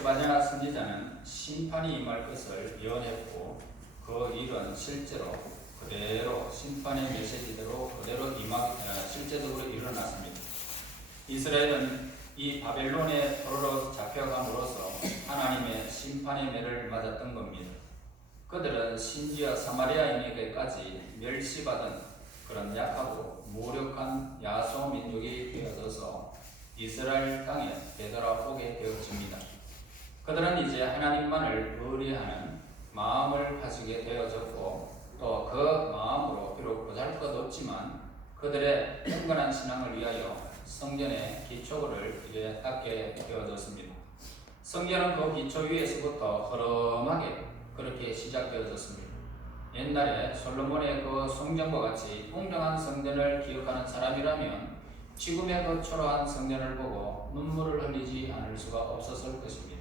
스바냐 선지자는 심판이 임할 것을 예언했고 그 일은 실제로 그대로 심판의 메시지대로 그대로 임하 어, 실제적으로 일어났습니다. 이스라엘은 이 바벨론의 포로로 잡혀감으로써 하나님의 심판의 매를 맞았던 겁니다. 그들은 심지어 사마리아인에게까지 멸시받은 그런 약하고 무력한 야소 민족이 되어져서 이스라엘 땅에 되돌아오게 되어집니다. 그들은 이제 하나님만을 의뢰하는 마음을 가지게 되어졌고 또 그 마음으로 비록 보잘것없지만 그들의 경건한 신앙을 위하여 성전의 기초를 이제 닦게 되어졌습니다. 성전은 그 기초 위에서부터 허름하게 그렇게 시작되어졌습니다. 옛날에 솔로몬의 그 성전과 같이 웅장한 성전을 기억하는 사람이라면 지금의 그 초라한 성전을 보고 눈물을 흘리지 않을 수가 없었을 것입니다.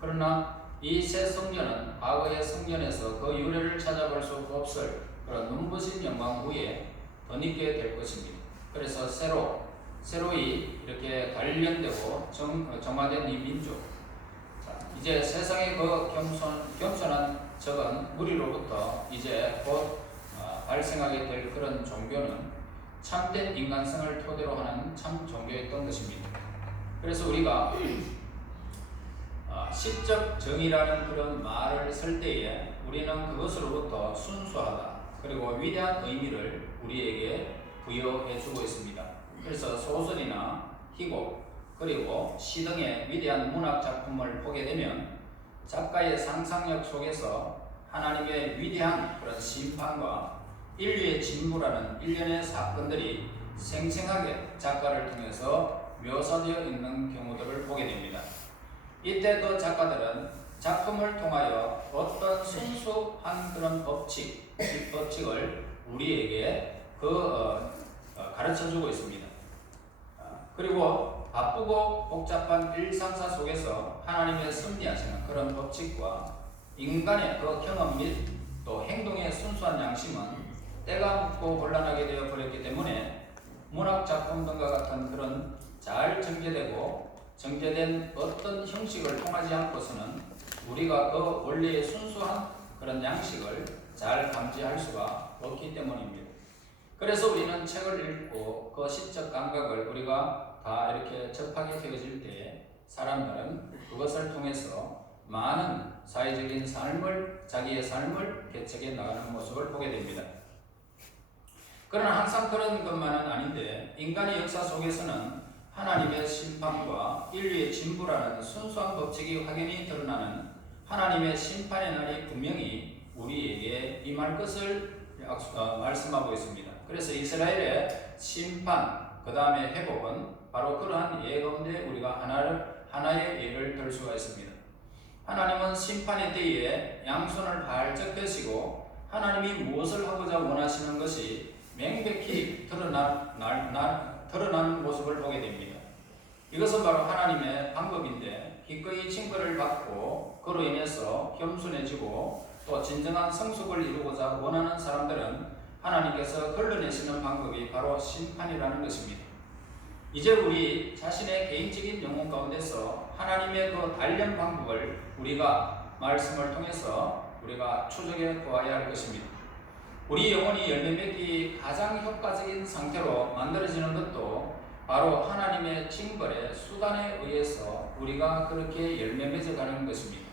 그러나 이 새 성전은 과거의 성전에서 그 유래를 찾아볼 수 없을 그런 눈부신 영광 위에 덧입게 될 것입니다. 그래서 새로 새로이 이렇게 단련되고 정, 정화된 이 민족 자, 이제 세상의 그 겸손, 겸손한 적은 무리로부터 이제 곧 어, 발생하게 될 그런 종교는 참된 인간성을 토대로 하는 참 종교였던 것입니다. 그래서 우리가 어, 시적 정의라는 그런 말을 쓸 때에 우리는 그것으로부터 순수하다 그리고 위대한 의미를 우리에게 부여해 주고 있습니다. 그래서 소설이나 희곡 그리고 시 등의 위대한 문학 작품을 보게 되면 작가의 상상력 속에서 하나님의 위대한 그런 심판과 인류의 진부라는 일련의 사건들이 생생하게 작가를 통해서 묘사되어 있는 경우들을 보게 됩니다. 이때 그 작가들은 작품을 통하여 어떤 순수한 그런 법칙, 이 법칙을 우리에게 그 어, 어, 가르쳐 주고 있습니다. 아, 그리고 바쁘고 복잡한 일상사 속에서 하나님의 섭리하시는 그런 법칙과 인간의 그 경험 및 또 행동의 순수한 양심은 때가 묻고 곤란하게 되어 버렸기 때문에 문학 작품 등과 같은 그런 잘 정제되고 정제된 어떤 형식을 통하지 않고서는 우리가 그 원래의 순수한 그런 양식을 잘 감지할 수가 없기 때문입니다. 그래서 우리는 책을 읽고 그 시적 감각을 우리가 다 이렇게 접하게 되어질 때 사람들은 그것을 통해서 많은 사회적인 삶을 자기의 삶을 개척해 나가는 모습을 보게 됩니다. 그러나 항상 그런 것만은 아닌데 인간의 역사 속에서는 하나님의 심판과 인류의 진부라는 순수한 법칙이 확연히 드러나는 하나님의 심판의 날이 분명히 우리에게 임할 것을 어, 말씀하고 있습니다. 그래서 이스라엘의 심판, 그 다음에 회복은 바로 그러한 예 가운데 우리가 하나를, 하나의 예를 들 수가 있습니다. 하나님은 심판의 때에 양손을 발쩍 펴시고 하나님이 무엇을 하고자 원하시는 것이 명백히 드러나, 날, 날, 드러나는 모습을 보게 됩니다. 이것은 바로 하나님의 방법인데 기꺼이 징벌을 받고 그로 인해서 겸손해지고 또 진정한 성숙을 이루고자 원하는 사람들은 하나님께서 걸러내시는 방법이 바로 심판이라는 것입니다. 이제 우리 자신의 개인적인 영혼 가운데서 하나님의 그 단련 방법을 우리가 말씀을 통해서 우리가 추적해 보아야 할 것입니다. 우리 영혼이 열매 맺기 가장 효과적인 상태로 만들어지는 것도 바로 하나님의 징벌의 수단에 의해서 우리가 그렇게 열매 맺어가는 것입니다.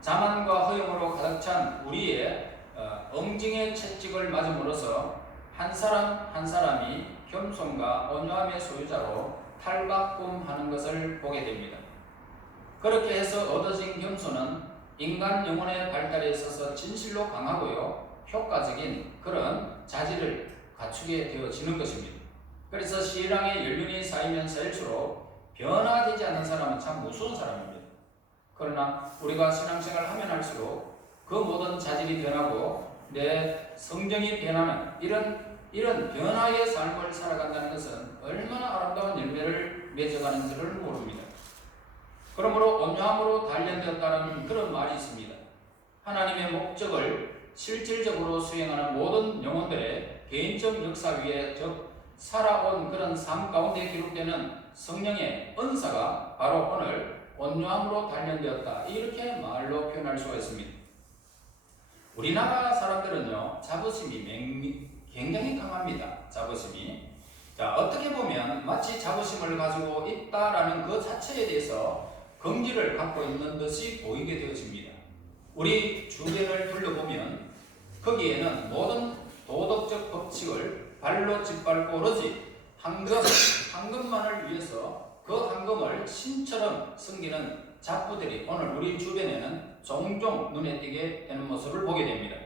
자만과 허영으로 가득 찬 우리의 어, 엉징의 채찍을 맞음으로써 한 사람 한 사람이 겸손과 온유함의 소유자로 탈바꿈하는 것을 보게 됩니다. 그렇게 해서 얻어진 겸손은 인간 영혼의 발달에 있어서 진실로 강하고요 효과적인 그런 자질을 갖추게 되어지는 것입니다. 그래서 신랑의 연륜이 쌓이면 쌓일수록 변화되지 않는 사람은 참 무서운 사람입니다. 그러나 우리가 신앙생활 하면 할수록 그 모든 자질이 변하고 내 성정이 변하는 이런 이런 변화의 삶을 살아간다는 것은 얼마나 아름다운 열매를 맺어가는지를 모릅니다. 그러므로 온유함으로 단련되었다는 그런 말이 있습니다. 하나님의 목적을 실질적으로 수행하는 모든 영혼들의 개인적 역사 위에 즉 살아온 그런 삶 가운데 기록되는 성령의 은사가 바로 오늘 온유함으로 단련되었다. 이렇게 말로 표현할 수가 있습니다. 우리나라 사람들은요, 자부심이 맹- 굉장히 강합니다. 자부심이. 자, 어떻게 보면 마치 자부심을 가지고 있다라는 그 자체에 대해서 긍지를 갖고 있는 듯이 보이게 되어집니다. 우리 주변을 둘러보면 거기에는 모든 도덕적 법칙을 발로 짓밟고 오로지 황금, 황금만을 위해서 그 황금을 신처럼 섬기는 자부들이 오늘 우리 주변에는 종종 눈에 띄게 되는 모습을 보게 됩니다.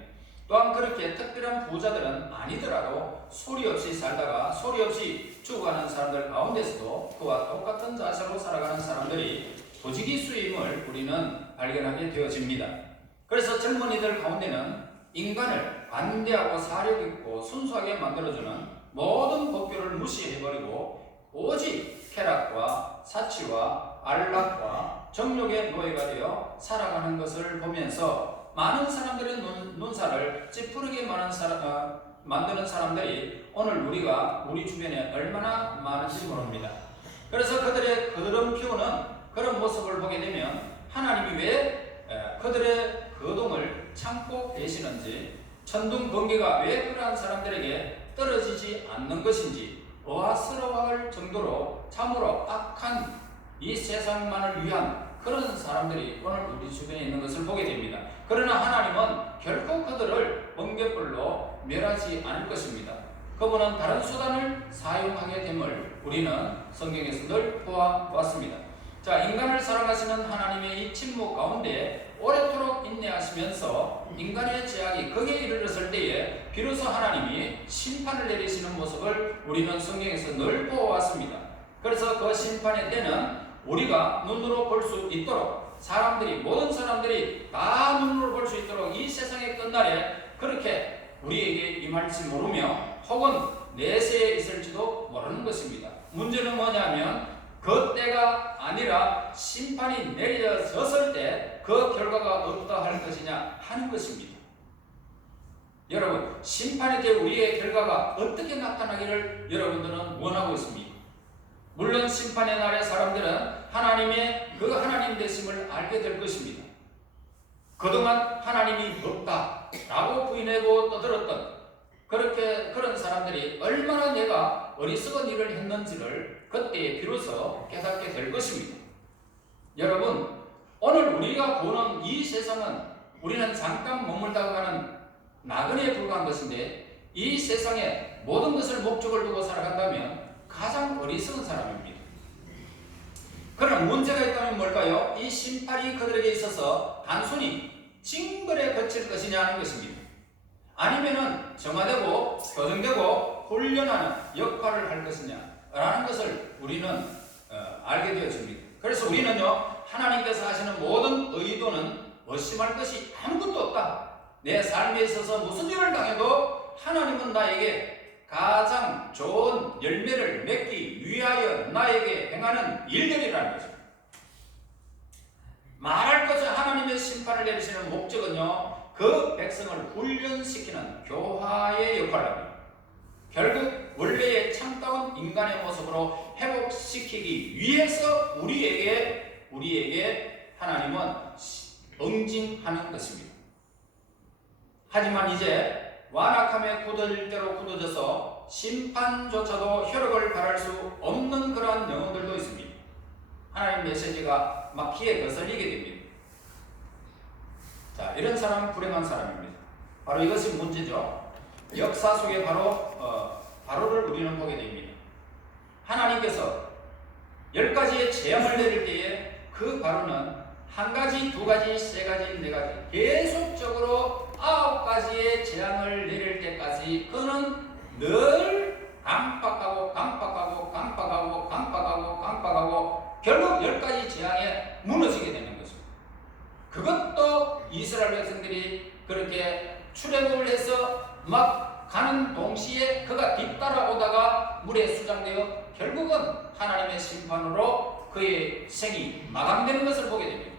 또한 그렇게 특별한 부자들은 아니더라도 소리 없이 살다가 소리 없이 죽어가는 사람들 가운데서도 그와 똑같은 자세로 살아가는 사람들이 부지기수임을 우리는 발견하게 되어집니다. 그래서 젊은이들 가운데는 인간을 관대하고 사력 있고 순수하게 만들어주는 모든 법규를 무시해버리고 오직 쾌락과 사치와 안락과 정욕의 노예가 되어 살아가는 것을 보면서 많은 사람들의 눈, 눈살을 찌푸르게 많은 사람, 어, 만드는 사람들이 오늘 우리가 우리 주변에 얼마나 많은지 모릅니다. 그래서 그들의 그런 피우는 그런 모습을 보게 되면 하나님이 왜 에, 그들의 거동을 참고 계시는지 천둥 번개가 왜 그러한 사람들에게 떨어지지 않는 것인지 의아스러워할 정도로 참으로 악한 이 세상만을 위한 그런 사람들이 오늘 우리 주변에 있는 것을 보게 됩니다. 그러나 하나님은 결코 그들을 번개불로 멸하지 않을 것입니다. 그분은 다른 수단을 사용하게 됨을 우리는 성경에서 늘 보아왔습니다. 자, 인간을 사랑하시는 하나님의 이 침묵 가운데 오래도록 인내하시면서 인간의 죄악이 극에 이르렀을 때에 비로소 하나님이 심판을 내리시는 모습을 우리는 성경에서 늘 보아왔습니다. 그래서 그 심판의 때는 우리가 눈으로 볼 수 있도록 사람들이 모든 사람들이 다 눈으로 볼 수 있도록 이 세상의 끝날에 그렇게 우리에게 임할지 모르며 혹은 내세에 있을지도 모르는 것입니다. 문제는 뭐냐면 그 때가 아니라 심판이 내려졌을 때 그 결과가 어떠할 것이냐 하는 것입니다. 여러분, 심판의 때 우리의 결과가 어떻게 나타나기를 여러분들은 원하고 있습니다. 물론 심판의 날에 사람들은 하나님의 그 하나님 되심을 알게 될 것입니다. 그동안 하나님이 없다라고 부인하고 떠들었던 그렇게 그런 사람들이 얼마나 내가 어리석은 일을 했는지를 그때에 비로소 깨닫게 될 것입니다. 여러분, 오늘 우리가 보는 이 세상은 우리는 잠깐 머물다가 가는 나그네에 불과한 것인데 이 세상에 모든 것을 목적을 두고 살아간다면 가장 어리석은 사람입니다. 그러나 문제가 있다면 뭘까요? 이 심판이 그들에게 있어서 단순히 징벌에 그칠 것이냐 하는 것입니다. 아니면은 정화되고 교정되고 훈련하는 역할을 할 것이냐 라는 것을 우리는 어, 알게 되어집니다. 그래서 우리는요 하나님께서 하시는 모든 의도는 의심할 것이 아무것도 없다. 내 삶에 있어서 무슨 일을 당해도 하나님은 나에게 가장 좋은 열매를 맺기 위하여 나에게 행하는 일들이라는 것입니다. 말할 것은 하나님의 심판을 내리시는 목적은요, 그 백성을 훈련시키는 교화의 역할을 합니다. 결국 원래의 참다운 인간의 모습으로 회복시키기 위해서 우리에게 우리에게 하나님은 응징하는 것입니다. 하지만 이제 완악함에 굳어질 대로 굳어져서 심판조차도 효력을 발할 수 없는 그러한 영혼들도 있습니다. 하나님 메시지가 막히에 거슬리게 됩니다. 자, 이런 사람은 불행한 사람입니다. 바로 이것이 문제죠. 역사 속에 바로 어, 바로를 우리는 보게 됩니다. 하나님께서 열 가지의 재앙을 내릴 때에 그 바로는 한 가지, 두 가지, 세 가지, 네 가지 계속적으로 아홉 가지의 재앙을 내릴 때까지 그는 늘 강박하고 강박하고 강박하고 강박하고 강박하고 결국 열 가지 재앙에 무너지게 되는 것입니다. 그것도 이스라엘 백성들이 그렇게 출애굽을 해서 막 가는 동시에 그가 뒤따라오다가 물에 수장되어 결국은 하나님의 심판으로 그의 생이 마감되는 것을 보게 됩니다.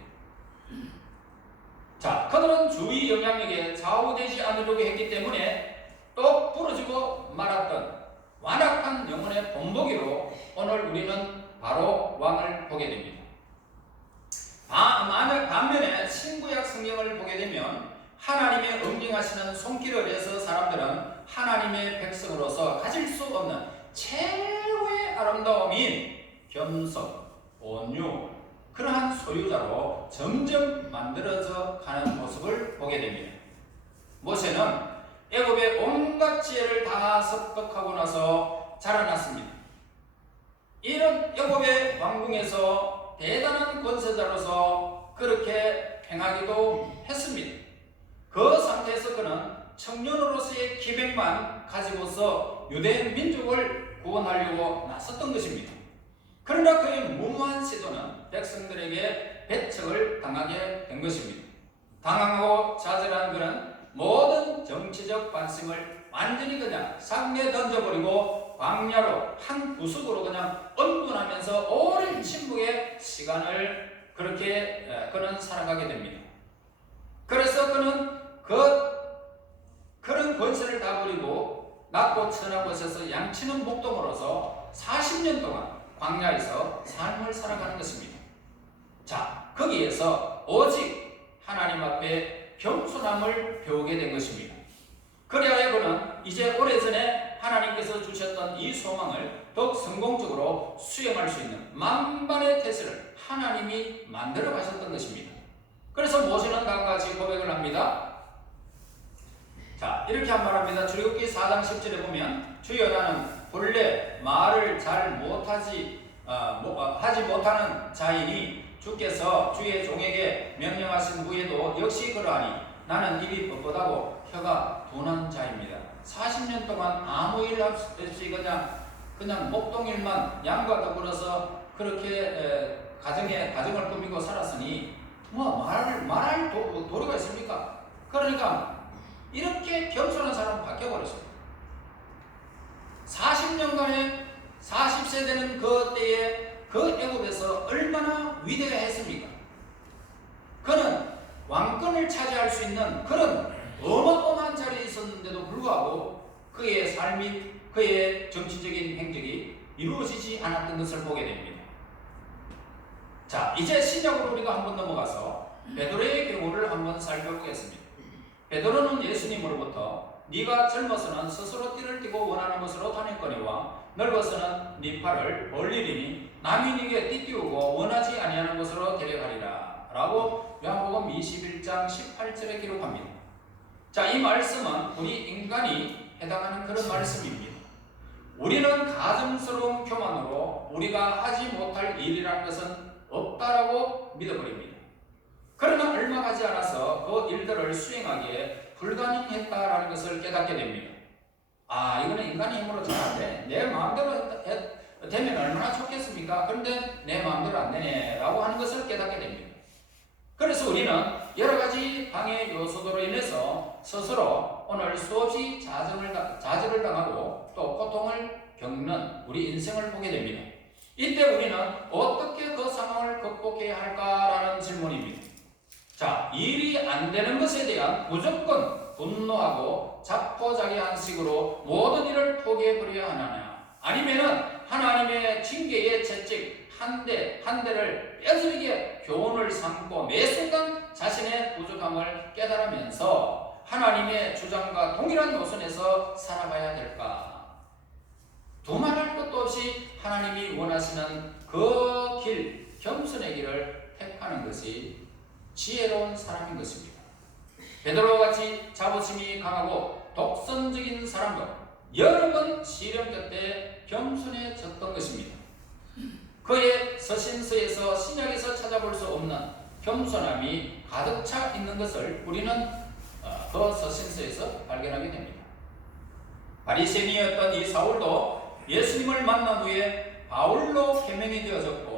자, 그들은 주의 영향력에 좌우되지 않으려고 했기 때문에 또 부러지고 말았던 완악한 영혼의 본보기로 오늘 우리는 바로 왕을 보게 됩니다. 다, 만약 반면에 신구약 성경을 보게 되면 하나님의 응징하시는 손길을 해서 사람들은 하나님의 백성으로서 가질 수 없는 최고의 아름다움인 겸손, 온유, 그러한 소유자로 점점 만들어져 가는 모습을 보게 됩니다. 모세는 애굽의 온갖 지혜를 다 습득하고 나서 자라났습니다. 이런 애굽의 왕궁에서 대단한 권세자로서 그렇게 행하기도 했습니다. 그 상태에서 그는 청년으로서의 기백만 가지고서 유대 민족을 구원하려고 나섰던 것입니다. 그러나 그의 무모한 시도는 백성들에게 배척을 당하게 된 것입니다. 당황하고 좌절한 그는 모든 정치적 관심을 완전히 그냥 상에 던져버리고 광야로 한 구석으로 그냥 언분하면서 오랜 침묵의 시간을 그렇게 에, 그는 살아가게 됩니다. 그래서 그는 그 그런 권세를 다 버리고 낮고 천한 곳에서 양치는 목동으로서 40년 동안 광야에서 삶을 살아가는 것입니다. 자, 거기에서 오직 하나님 앞에 겸손함을 배우게 된 것입니다. 그래야 그는 이제 오래전에 하나님께서 주셨던 이 소망을 더욱 성공적으로 수행할 수 있는 만반의 태세를 하나님이 만들어 가셨던 것입니다. 그래서 모세는 다음과 같이 고백을 합니다. 자, 이렇게 한 말합니다. 출애굽기 4장 10절에 보면 주여 나는 본래 말을 잘 못하지 어, 뭐, 어, 하지 못하는 자이니 주께서 주의 종에게 명령하신 후에도 역시 그러하니 나는 입이 뻣뻣하고 혀가 둔한 자입니다. 40년 동안 아무 일 없이 그냥 그냥 목동일만 양과 더불어서 그렇게 에, 가정에 가정을 꾸미고 살았으니 뭐 말할 말할 도, 도리가 있습니까? 그러니까 이렇게 겸손한 사람 바뀌어버렸어요. 40년간의 40세 되는 그 때에 그 애굽에서 얼마나 위대했습니까? 그는 왕권을 차지할 수 있는 그런 어마어마한 자리에 있었는데도 불구하고 그의 삶이 그의 정치적인 행적이 이루어지지 않았던 것을 보게 됩니다. 자, 이제 신약으로 우리가 한번 넘어가서 베드로의 경우를 한번 살펴보겠습니다. 베드로는 예수님으로부터 네가 젊어서는 스스로 띠를 띠고 원하는 곳으로 다녔거니와 늙어서는 네 팔을 벌리리니 남이 네게 띠 띄우고 원하지 아니하는 곳으로 데려가리라 라고 요한복음 21장 18절에 기록합니다. 자, 이 말씀은 우리 인간이 해당하는 그런 말씀입니다. 우리는 가증스러운 교만으로 우리가 하지 못할 일이라는 것은 없다라고 믿어버립니다. 그러나 얼마 가지 않아서 그 일들을 수행하기에 불가능했다라는 것을 깨닫게 됩니다. 아, 이거는 인간의 힘으로 잘안 돼. 내 마음대로 했- 했- 되면 얼마나 좋겠습니까? 그런데 내 마음대로 안 되네. 라고 하는 것을 깨닫게 됩니다. 그래서 우리는 여러 가지 방해 요소들로 인해서 스스로 오늘 수없이 좌절을, 당- 좌절을 당하고 또 고통을 겪는 우리 인생을 보게 됩니다. 이때 우리는 어떻게 그 상황을 극복해야 할까라는 질문입니다. 자, 일이 안 되는 것에 대한 무조건 분노하고 자포자기한 식으로 모든 일을 포기해버려야 하느냐? 아니면은 하나님의 징계의 채찍 한 대, 한 대를 뼈저리게 교훈을 삼고 매 순간 자신의 부족함을 깨달으면서 하나님의 주장과 동일한 노선에서 살아가야 될까? 두말할 것도 없이 하나님이 원하시는 그 길, 겸손의 길을 택하는 것이 지혜로운 사람인 것입니다. 베드로 같이 자부심이 강하고 독선적인 사람도 여러 번 시련 곁에 겸손해졌던 것입니다. 그의 서신서에서 신약에서 찾아볼 수 없는 겸손함이 가득 차 있는 것을 우리는 어, 그 서신서에서 발견하게 됩니다. 바리새인이었던 이 사울도 예수님을 만난 후에 바울로 개명이 되어졌고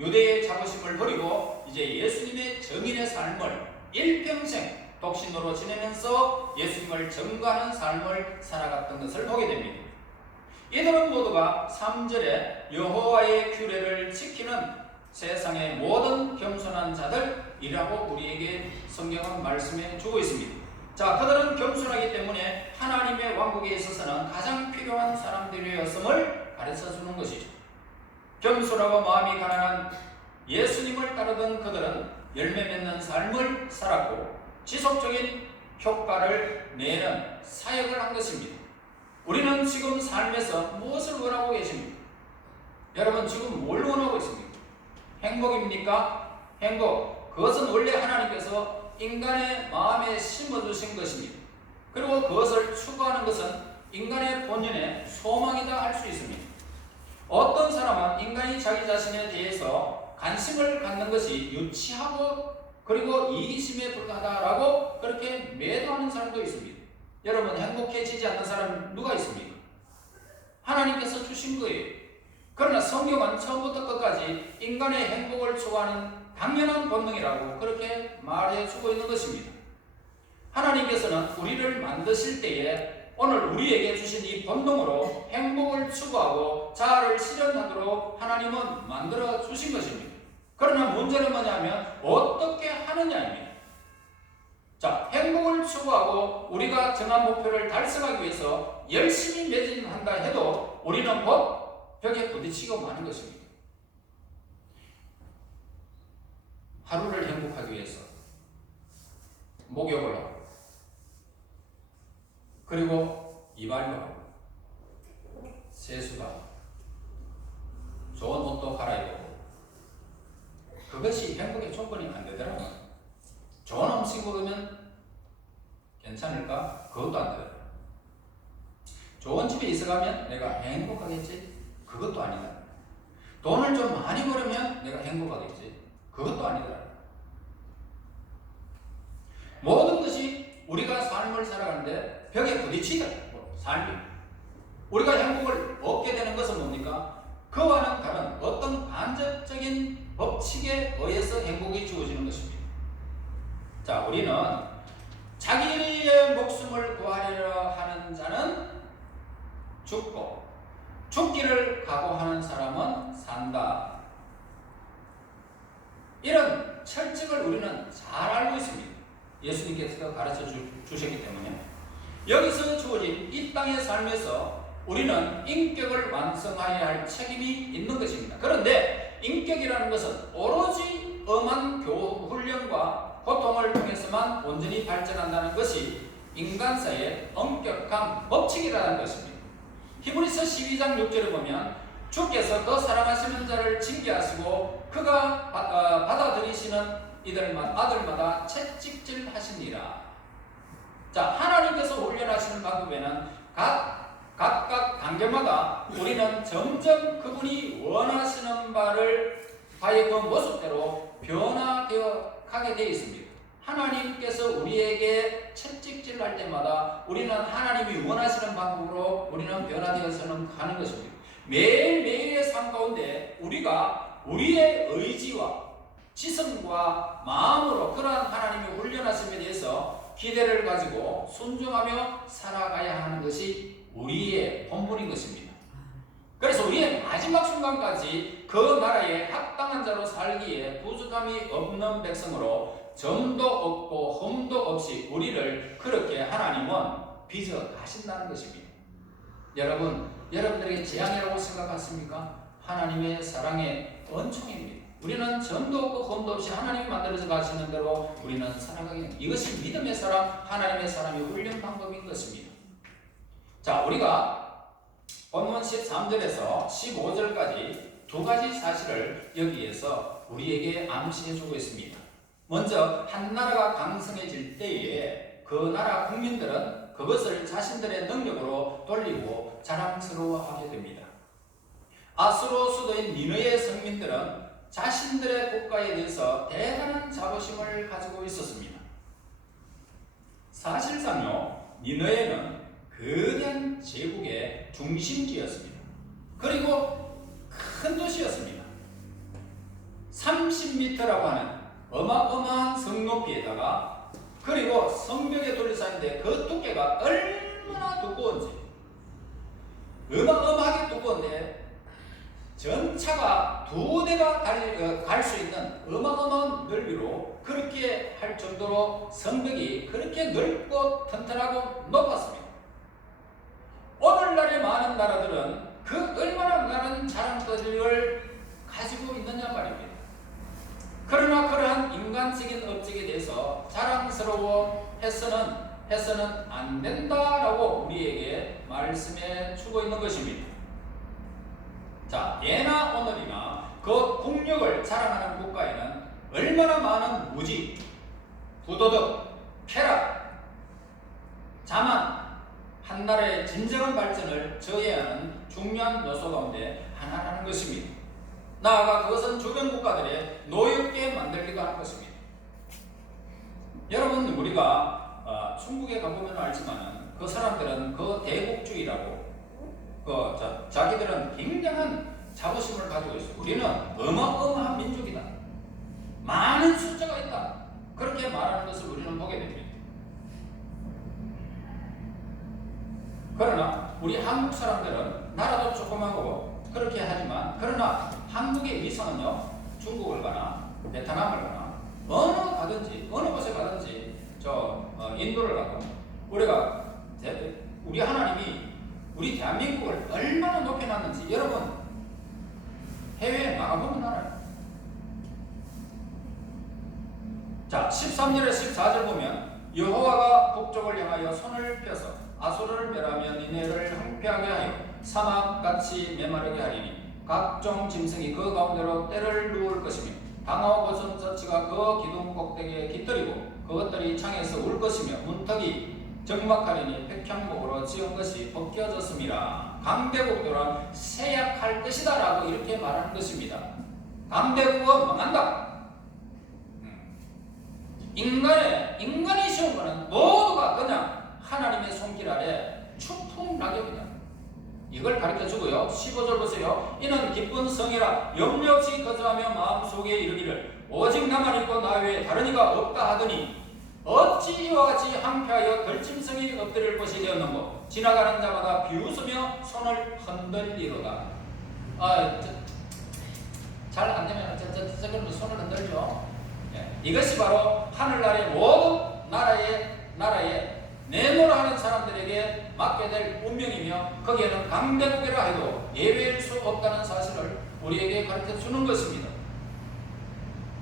유대의 자부심을 버리고 이제 예수님의 정인의 삶을 일평생 독신으로 지내면서 예수님을 증거하는 삶을 살아갔던 것을 보게 됩니다. 이들은 모두가 3절에 여호와의 규례를 지키는 세상의 모든 겸손한 자들이라고 우리에게 성경은 말씀해 주고 있습니다. 자, 그들은 겸손하기 때문에 하나님의 왕국에 있어서는 가장 필요한 사람들이었음을 가르쳐 주는 것이죠. 겸손하고 마음이 가난한 예수님을 따르던 그들은 열매 맺는 삶을 살았고 지속적인 효과를 내는 사역을 한 것입니다. 우리는 지금 삶에서 무엇을 원하고 계십니까? 여러분 지금 뭘 원하고 있습니까? 행복입니까? 행복. 그것은 원래 하나님께서 인간의 마음에 심어주신 것입니다. 그리고 그것을 추구하는 것은 인간의 본연의 소망이다 할 수 있습니다. 어떤 사람은 인간이 자기 자신에 대해서 관심을 갖는 것이 유치하고 그리고 이기심에 불과하다라고 그렇게 매도하는 사람도 있습니다. 여러분 행복해지지 않는 사람 누가 있습니까? 하나님께서 주신 거예요. 그러나 성경은 처음부터 끝까지 인간의 행복을 추구하는 당연한 본능이라고 그렇게 말해주고 있는 것입니다. 하나님께서는 우리를 만드실 때에 오늘 우리에게 주신 이 본능으로 행복을 추구하고 자아를 실현하도록 하나님은 만들어 주신 것입니다. 그러나 문제는 뭐냐면 어떻게 하느냐입니다. 자, 행복을 추구하고 우리가 정한 목표를 달성하기 위해서 열심히 매진한다 해도 우리는 곧 벽에 부딪히고 마는 것입니다. 하루를 행복하기 위해서 목욕을 하고 그리고 세수도 하고 좋은 옷도 갈아입고 그것이 행복의 조건이 안 되더라고요. 좋은 음식 먹으면 괜찮을까? 그것도 안 되더라고요. 좋은 집에 있어가면 내가 행복하겠지? 그것도 아니다. 돈을 좀 많이 벌으면 내가 행복하겠지? 그것도 아니더라. 모든 것이 우리가 삶을 살아가는데 벽에 부딪히더라. 삶이. 우리가 행복을 얻게 되는 것은 뭡니까? 그와는 다른 어떤 간접적인 법칙에 의해서 행복이 주어지는 것입니다. 자, 우리는 자기의 목숨을 구하려 하는 자는 죽고 죽기를 각오하는 사람은 산다. 이런 철칙을 우리는 잘 알고 있습니다. 예수님께서 가르쳐 주, 주셨기 때문에 여기서 주어진 이 땅의 삶에서 우리는 인격을 완성하여야 할 책임이 있는 것입니다. 그런데 인격이라는 것은 오로지 엄한 교 훈련과 고통을 통해서만 온전히 발전한다는 것이 인간사의 엄격한 법칙이라는 것입니다. 히브리서 12장 6절을 보면 주께서 더 사랑하시는 자를 징계하시고 그가 바, 어, 받아들이시는 이들만 아들마다 채찍질 하시니라. 자 하나님께서 훈련하시는 방법에는 각 각각 단계마다 우리는 점점 그분이 원하시는 바를 바의 그 모습대로 변화되어 가게 되어 있습니다. 하나님께서 우리에게 채찍질 할 때마다 우리는 하나님이 원하시는 방법으로 우리는 변화되어서는 가는 것입니다. 매일매일의 삶 가운데 우리가 우리의 의지와 지성과 마음으로 그러한 하나님의 훈련하심에 대해서 기대를 가지고 순종하며 살아가야 하는 것이 우리의 본분인 것입니다. 그래서 우리의 마지막 순간까지 그 나라에 합당한 자로 살기에 부족함이 없는 백성으로 점도 없고 흠도 없이 우리를 그렇게 하나님은 빚어 가신다는 것입니다. 여러분, 여러분들에게 재앙이라고 생각하십니까? 하나님의 사랑의 은총입니다. 우리는 점도 없고 흠도 없이 하나님이 만들어서 가시는 대로 우리는 살아가게 됩니다. 이것이 믿음의 사람, 하나님의 사람의 훈련 방법인 것입니다. 자, 우리가 본문 13절에서 15절까지 두 가지 사실을 여기에서 우리에게 암시해 주고 있습니다. 먼저 한 나라가 강성해질 때에 그 나라 국민들은 그것을 자신들의 능력으로 돌리고 자랑스러워하게 됩니다. 아수로 수도인 니느의 성민들은 자신들의 국가에 대해서 대단한 자부심을 가지고 있었습니다. 사실상요, 니느에는 거대한 제국의 중심지였습니다. 그리고 큰 도시였습니다. 30m라고 하는 어마어마한 성 높이에다가 그리고 성벽에 둘러싸인데 그 두께가 얼마나 두꺼운지 어마어마하게 두꺼운데 전차가 두 대가 갈 수 있는 어마어마한 넓이로 그렇게 할 정도로 성벽이 그렇게 넓고 튼튼하고 높았습니다. 오늘날의 많은 나라들은 그 얼마나 많은 자랑거리를 가지고 있느냐 말입니다. 그러나 그러한 인간 인간적인 업적에 대해서 자랑스러워 해서는 해서는 안 된다라고 우리에게 말씀해 주고 있는 것입니다. 자, 예나 오늘이나 그 국력을 자랑하는 국가에는 얼마나 많은 무지, 부도덕, 쾌락, 자만, 한 나라의 진정한 발전을 저해하는 중요한 요소 가운데 하나라는 것입니다. 나아가 그것은 주변 국가들의 노엽게 만들기도 하는 것입니다. 여러분 우리가 어, 중국에 가보면 알지만 그 사람들은 그 대국주의라고 그 자, 자기들은 굉장한 자부심을 가지고 있어. 우리는 어마어마한 민족이다. 많은 숫자가 있다. 그렇게 말하는 것을 우리는 보게 됩니다. 그러나 우리 한국 사람들은 나라도 조그마하고 그렇게 하지만 그러나 한국의 위상은요 중국을 가나 베트남을 가나 어느 가든지 어느 곳에 가든지 저 어, 인도를 가든 우리가 대- 우리 하나님이 우리 대한민국을 얼마나 높여놨는지 여러분 해외에 나가보면 알아요. 자 13절에 14절 보면 여호와가 북쪽을 향하여 손을 펴서 아수르를 멸하며 니네를 황폐하게 하여 사막같이 메마르게 하리니 각종 짐승이 그 가운데로 때를 누울 것이며 방어 고선저치가 그 기둥 꼭대기에 깃들이고 그것들이 창에서 울 것이며 문턱이 적막하리니 백향목으로 지은 것이 벗겨졌습니다. 강대국들은 세약할 것이다 라고 이렇게 말하는 것입니다. 강대국은 망한다. 음. 인간의 인간이 쉬운 거는 모두가 그냥 하나님의 손길 아래 추풍 낙엽이다. 이걸 가르쳐 주고요. 15절 보세요. 이는 기쁜 성이라 염려 없이 거주하며 마음속에 이르기를 오직 나만 있고 나 외에 다른 이가 없다 하더니 어찌 이와 같이 항폐하여 덜짐승이 엎드릴 곳이 되었는고 지나가는 자마다 비웃으며 손을 흔들리로다. 아, 잘안 되면 저저 저걸로 손을 흔들죠. 예, 이것이 바로 하늘나라의 모든 나라의 나라의 내노라하는 사람들에게 맡게 될 운명이며 거기에는 강대국이라 해도 예외일 수 없다는 사실을 우리에게 가르쳐 주는 것입니다.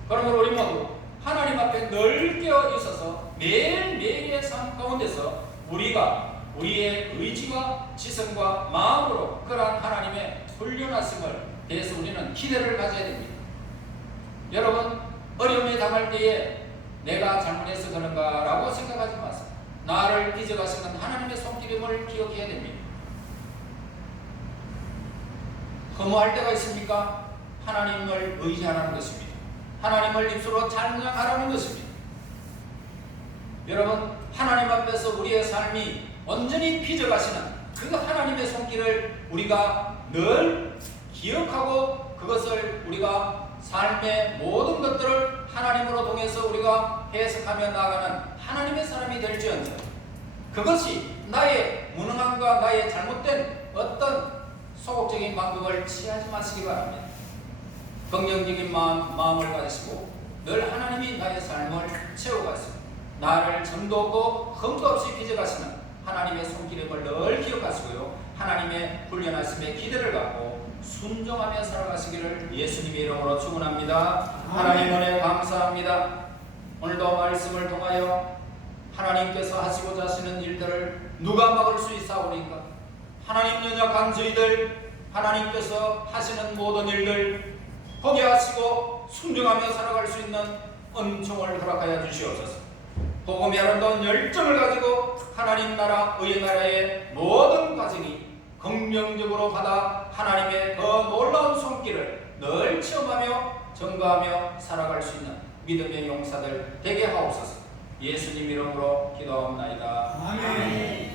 그러므로 우리 모두 하나님 앞에 늘 깨어 있어서 매일매일의 삶 가운데서 우리가 우리의 의지와 지성과 마음으로 그러한 하나님의 훈련하심을 대해서 우리는 기대를 가져야 됩니다. 여러분 어려움에 당할 때에 내가 잘못해서 그런가 라고 생각하지 마세요. 나를 빚어가시는 하나님의 손길임을 기억해야 됩니다. 허무할 때가 있습니까? 하나님을 의지하라는 것입니다. 하나님을 입술로 찬양하라는 것입니다. 여러분, 하나님 앞에서 우리의 삶이 온전히 빚어가시는 그 하나님의 손길을 우리가 늘 기억하고 그것을 우리가 삶의 모든 것들을 하나님으로 통해서 우리가 해석하며 나아가는 하나님의 사람이 될지언정 그것이 나의 무능함과 나의 잘못된 어떤 소극적인 방법을 취하지 마시기 바랍니다. 긍정적인 마음, 마음을 가지시고 늘 하나님이 나의 삶을 채워가시고 나를 점도 없고 흠도 없이 빚어가시는 하나님의 손길임을 늘 기억하시고요. 하나님의 훈련하심에 기대를 갖고 순종하며 살아가시기를 예수님의 이름으로 축원합니다. 하나님 은혜 감사합니다. 오늘도 말씀을 통하여 하나님께서 하시고자 하시는 일들을 누가 막을 수 있사오리까? 하나님 연약한 저희들 하나님께서 하시는 모든 일들 보게 하시고 순종하며 살아갈 수 있는 은총을 허락하여 주시옵소서. 복음이 아름다운 열정을 가지고 하나님 나라 의의 나라의 모든 과정이 긍정적으로 받아 하나님의 그 놀라운 손길을 늘 체험하며 증거하며 살아갈 수 있는 믿음의 용사들 되게 하옵소서. 예수님 이름으로 기도하옵나이다. 아멘.